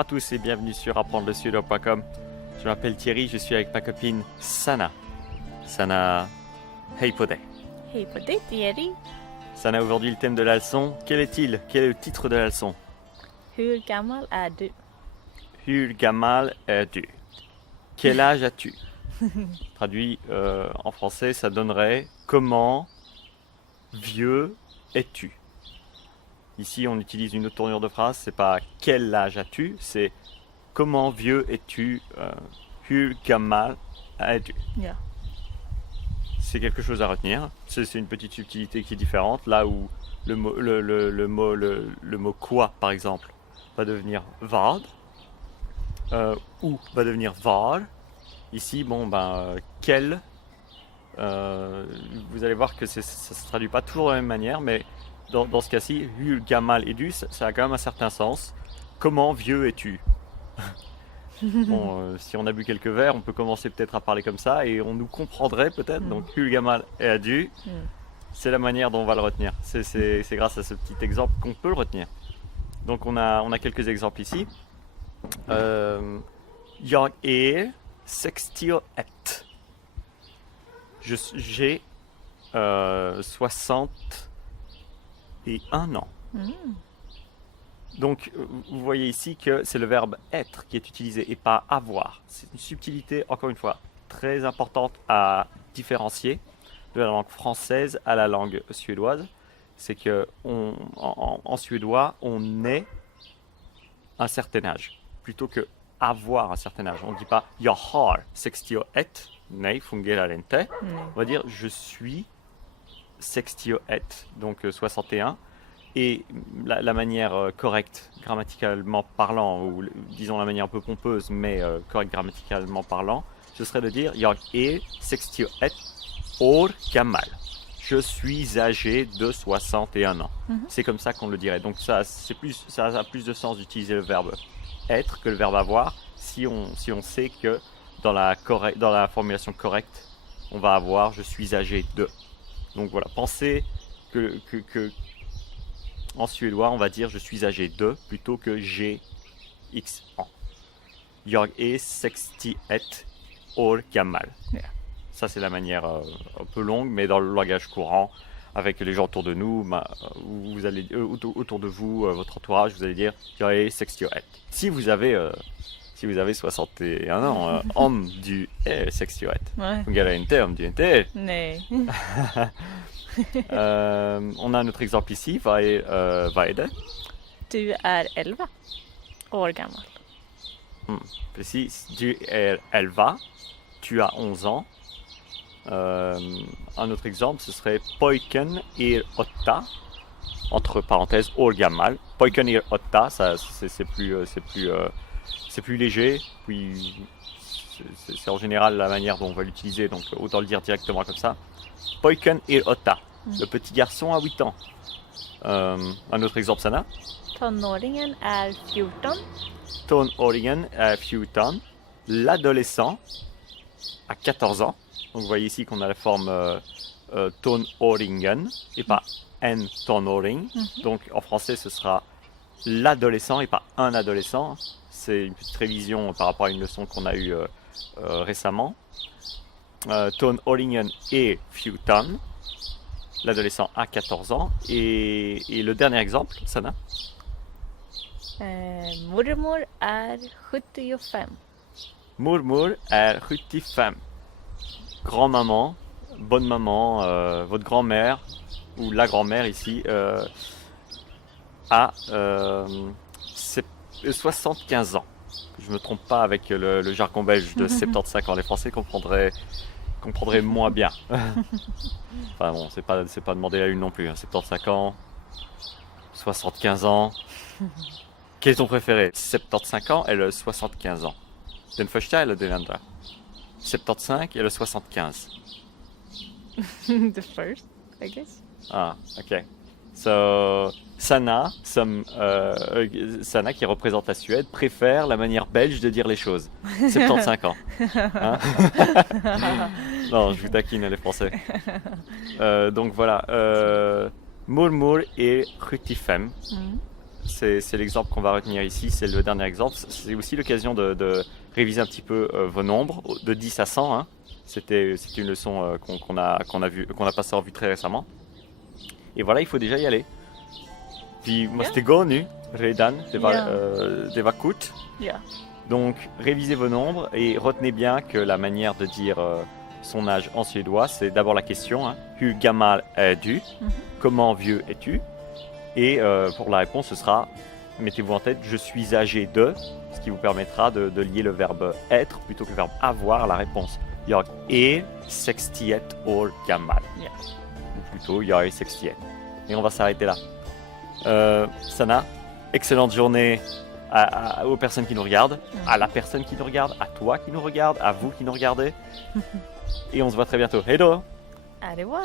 Bonjour à tous et bienvenue sur apprendrelesuédois.com. Je m'appelle Thierry, je suis avec ma copine Sana. Sana, hej på dig. Hej på dig, Thierry. Sana, aujourd'hui le thème de la leçon, quel est-il? Quel est le titre de la leçon? Hur gammal är du? Hur gammal är du? Quel âge as-tu? Traduit en français, ça donnerait comment vieux es-tu? Ici, on utilise une autre tournure de phrase, c'est pas quel âge as-tu, c'est comment vieux es-tu? Hur gammal är-du? Ja. C'est quelque chose à retenir. C'est une petite subtilité qui est différente. Là où le mot quoi, par exemple, va devenir vad, ou va devenir var. Ici, quel. Vous allez voir que ça ne se traduit pas toujours de la même manière, mais dans ce cas-ci, hur gammal är-du, ça a quand même un certain sens. Comment vieux es-tu? Bon, si on a bu quelques verres, on peut commencer peut-être à parler comme ça et on nous comprendrait peut-être. Donc, hur gammal är-du, c'est la manière dont on va le retenir. C'est grâce à ce petit exemple qu'on peut le retenir. Donc, on a quelques exemples ici. Jag är 61. J'ai 61 ans. Donc, vous voyez ici que c'est le verbe être qui est utilisé et pas avoir. C'est une subtilité, encore une fois, très importante à différencier de la langue française à la langue suédoise. C'est que en suédois, on est un certain âge, plutôt que avoir un certain âge. On ne dit pas « Jag har 61, nej fungerar inte ». On va dire « je suis 61 », donc 61. Et la manière correcte, grammaticalement parlant, ou disons la manière un peu pompeuse, mais correcte grammaticalement parlant, ce serait de dire Jag är 61 år gammal. Je suis âgé de 61 ans. C'est comme ça qu'on le dirait. Donc ça a plus de sens d'utiliser le verbe être que le verbe avoir, si on sait que dans la formulation correcte, on va avoir je suis âgé de. Donc voilà, pensez que en suédois, on va dire je suis âgé de plutôt que j'ai X ans. Jag är 61 år gammal. Yeah. Ça, c'est la manière un peu longue, mais dans le langage courant, avec les gens autour de nous, vous allez, autour de vous, votre entourage, vous allez dire jag är 61. Si vous avez 61 ans, om du är 61. Ouais. Fungerar inte om du inte är. Nej. On a un autre exemple ici. Vad är det? Du är 11 år gammal. Precis. Du är 11. Tu as 11 ans. Un autre exemple, ce serait Pojken är 8. Entre parenthèses, år gammal. Pojken är 8, ça, c'est plus léger. Puis c'est en général la manière dont on va l'utiliser, donc autant le dire directement comme ça. Pojken är 8. Le petit garçon a 8 ans. Un autre exemple, Sana. Tonåringen är 14. Tonåringen är 14. L'adolescent a 14 ans. Donc vous voyez ici qu'on a la forme tonåringen et pas en tonåring. Donc en français ce sera l'adolescent et pas un adolescent. C'est une petite révision par rapport à une leçon qu'on a eue récemment. Tonåringen är 14. L'adolescent a 14 ans. Et le dernier exemple, Sana. Mormor är 75. Mormor är 75. Grand-maman, bonne maman, votre grand-mère, ou la grand-mère ici, a 75 ans. Je ne me trompe pas avec le jargon belge de 75 ans. Les Français comprendraient moins bien. Enfin bon, c'est pas demander la lune non plus. 75 ans, 75 ans. Quel est ton préféré? 75 ans et le 75 ans. Den första eller den andra? 75 et le 75. The first, I guess. Ah, ok. So, Sana, Sana, qui représente la Suède, préfère la manière belge de dire les choses. 75 ans. Hein? Non, je vous taquine les Français. Donc voilà. Mormor är 75. c'est l'exemple qu'on va retenir ici, c'est le dernier exemple. C'est aussi l'occasion de réviser un petit peu vos nombres, de 10 à 100. Hein. C'est une leçon qu'on a passée en vue très récemment. Et voilà, il faut déjà y aller. Puis, måste gå nu, redan, det var kort. Ja. Donc, révisez vos nombres et retenez bien que la manière de dire son âge en suédois, c'est d'abord la question, hein, hur gammal är du? Comment vieux es-tu? Et pour la réponse, ce sera, mettez-vous en tête, je suis âgé de, ce qui vous permettra de lier le verbe être plutôt que le verbe avoir à la réponse. Jag är 61 år gammal. Ja. Ou plutôt, jag är 61. Et on va s'arrêter là. Sana, excellente journée aux personnes qui nous regardent, à la personne qui nous regarde, à toi qui nous regarde, à vous qui nous regardez. Et on se voit très bientôt. Hej då! Au revoir.